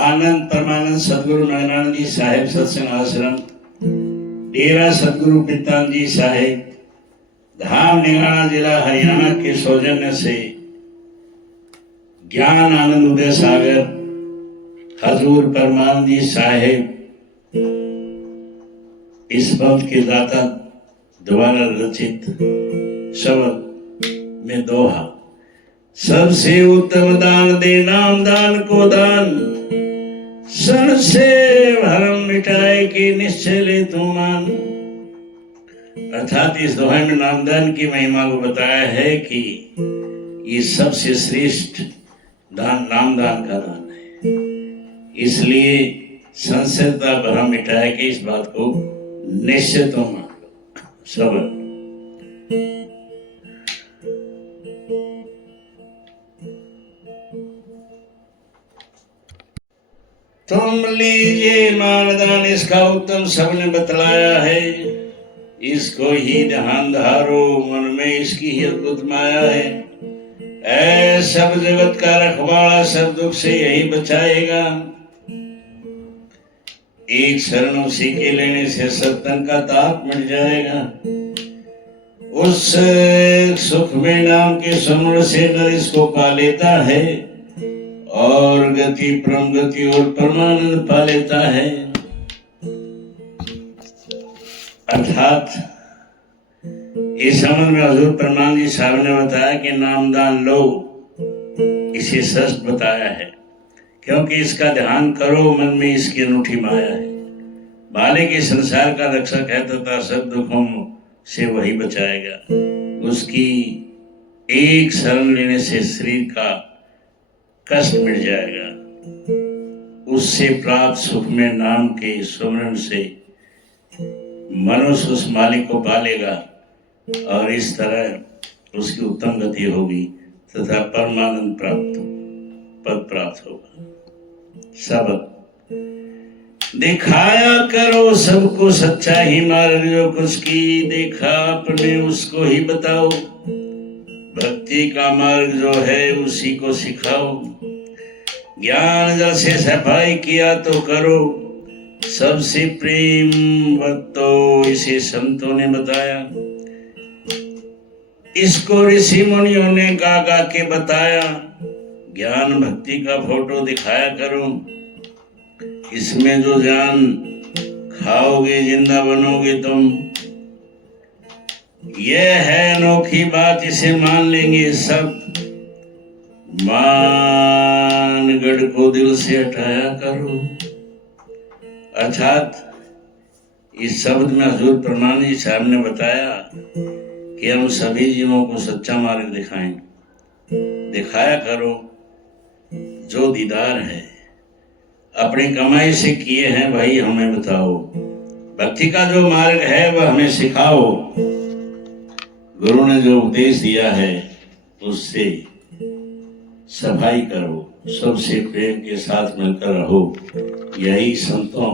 आनंद परमानंद सदगुरु नारायण जी साहेब सत्संग आश्रम, डेरा सदगुरु पितान जी साहेब, धाम निगाना जिला हरियाणा के सौजन्य से ज्ञान आनंद उदय सागर हजूर परमानंद जी साहेब इस पंथ के दाता द्वारा रचित शब्द में दोहा। सबसे उत्तम दान दे नाम दान को दान, सन से भरम मिटाए के निश्चय ले तू मान। अर्थात इस दोहे में नामदान की महिमा को बताया है कि ये सबसे श्रेष्ठ दान नामदान का दान है, इसलिए संसदता भरम मिटाए के इस बात को निश्चय तो मान लो। शब्द तुम लीजिए मानदान, इसका उत्तम सबने बतलाया है। इसको ही ध्यान धारो, मन में इसकी ही अद्भुत माया है। ऐ सब जगत का रखवाला, सब दुख से यही बचाएगा। एक शरण उसी के लेने से सब तन का ताप मिट जाएगा। उस सुख में नाम के सुमरण से नर इसको पा लेता है, और गति परम गति और परमानंद पा लेता है। अर्थात इस संबंध में हजूर परमानंद जी साहब ने बताया कि नामदान लो, इसे सच बताया है, क्योंकि इसका ध्यान करो, मन में इसकी अनूठी माया है। बाले के संसार का रक्षक है तथा सब दुखों से वही बचाएगा। उसकी एक शरण लेने से शरीर का कष्ट मिट जाएगा। उससे प्राप्त सुख में नाम के सुमरण से मनुष्य उस मालिक को पालेगा, और इस तरह उसकी उत्तम गति होगी तथा परमानंद पद प्राप्त होगा। शब्द दिखाया करो सबको सच्चा ही मार्ग, जो कुछ की देखा अपने उसको ही बताओ। भक्ति का मार्ग जो है उसी को सिखाओ। ज्ञान जल से सफाई किया तो करो, सबसे प्रेम वर्तो, इसे संतों ने बताया। इसको ऋषि मुनियों ने गा गा के बताया। ज्ञान भक्ति का फोटो दिखाया करो, इसमें जो जान खाओगे जिंदा बनोगे तुम। यह है अनोखी बात, इसे मान लेंगे सब। मान गढ़ को दिल से हटाया करो। अर्थात इस शब्द में हजूर परमानंद जी साहब ने बताया कि हम सभी जीवों को सच्चा मार्ग दिखाएं, दिखाया करो। जो दीदार है अपनी कमाई से किए हैं भाई हमें बताओ। भक्ति का जो मार्ग है वह हमें सिखाओ। गुरु ने जो उपदेश दिया है उससे सफाई करो, सबसे प्रेम के साथ मिलकर रहो। यही संतों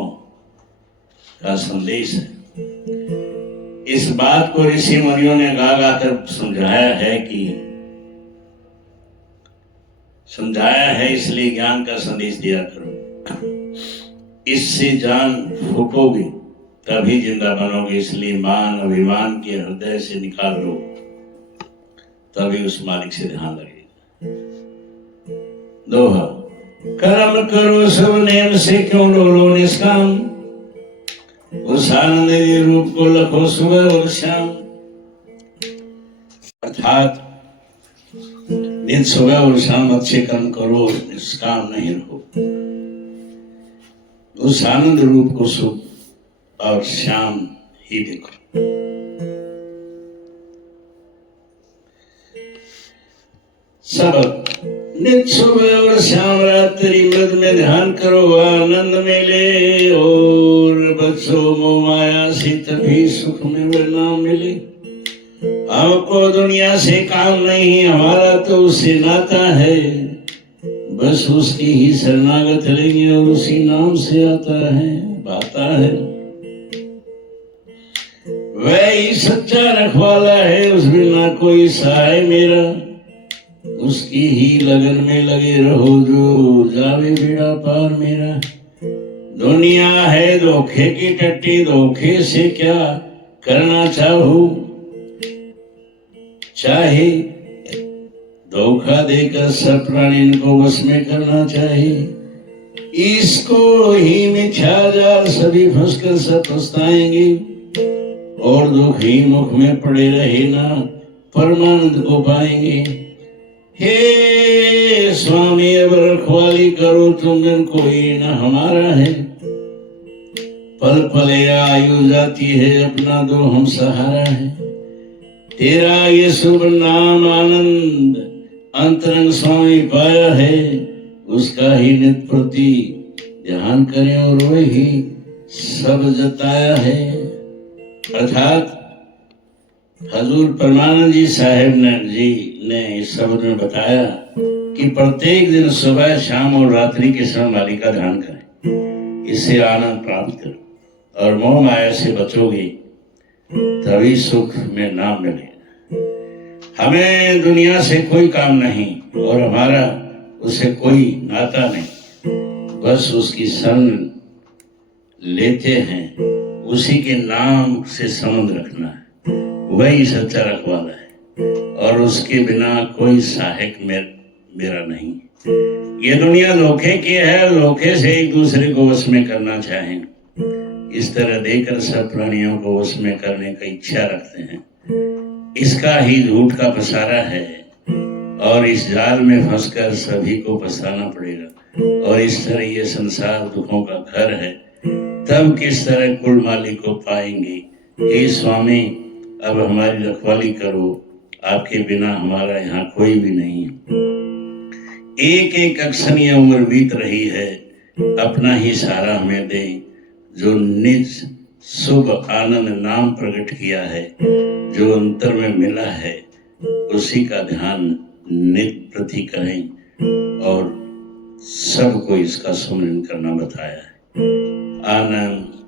का संदेश है। इस बात को ऋषि मुनियों ने गा गा कर समझाया है, इसलिए ज्ञान का संदेश दिया करो। इससे जान फूकोगे तभी जिंदा बनोगे, इसलिए मान अभिमान के हृदय से निकाल लो, तभी उस मालिक से ध्यान लगेगा। दोहा कर्म करो सब नेम से, क्यों डोलो निष्काम। उस आनंद रूप को लखो सुबह और शाम। अर्थात दिन सुबह और शाम अच्छे कर्म करो, निष्काम नहीं रहो। उस आनंद रूप को सुबह और शाम ही देखो। सबक नित सुबह और शाम रात्रि मृद में ध्यान करो, आनंद मिले और बचो मोह माया से, तभी सुख में वरना मिले। हमको दुनिया से काम नहीं, हमारा तो उससे नाता है। बस उसकी ही शरणागत लेंगे और उसी नाम से आता है बाता है। वह ही सच्चा रखवाला है, उस बिना कोई सहाय मेरा। उसकी ही लगन में लगे रहो, जो जावे बेड़ा पार मेरा। दुनिया है धोखे की टट्टी, धोखे से क्या करना चाहूं, चाहे धोखा देकर सब प्राणी इनको वश में करना चाहे। इसको ही मिथ्या जाल सभी फंसकर सब पछताएंगे, और दुख ही मुख में पड़े रहे ना परमानंद को पाएंगे। हे स्वामी अब रखवाली करो तुम बिन कोई न हमारा है। पल पल आयु जाती है अपना दो हम सहारा है। तेरा ये शुभ नाम आनंद अंतरंग स्वामी पाया है, उसका ही नित्य प्रति ध्यान करें और वही सब जताया है। अर्थात हजूर परमानंद जी साहेब ने इस शब्द में बताया कि प्रत्येक दिन सुबह शाम और रात्रि के समय मालिक का ध्यान करें, इससे आनंद प्राप्त करो और मोह माया से बचोगे, तभी सुख में नाम मिलेगा। हमें दुनिया से कोई काम नहीं और हमारा उससे कोई नाता नहीं, बस उसकी शरण लेते हैं, उसी के नाम से संबंध रखना है, वही सच्चा रखवाला है और उसके बिना कोई सहायक मेरा नहीं। ये दुनिया धोखे की है, धोखे से एक दूसरे को वश में करना चाहें, इस तरह देकर सब प्राणियों को वश में करने की इच्छा रखते हैं। इसका ही झूठ का पसारा है और इस जाल में फंसकर सभी को पछताना पड़ेगा और इस तरह ये संसार दुखों का घर है। तब किस तरह कुल मालिक को पाएंगे। हे स्वामी अब हमारी रखवाली करो, आपके बिना हमारा यहाँ कोई भी नहीं है। एक एक अक्षणीय उम्र बीत रही है, अपना ही सहारा हमें दे, जो निज शुभ आनंद नाम प्रकट किया है, जो अंतर में मिला है, उसी का ध्यान नित्य प्रति करें और सबको इसका सुमिरन करना बताया है। आनंद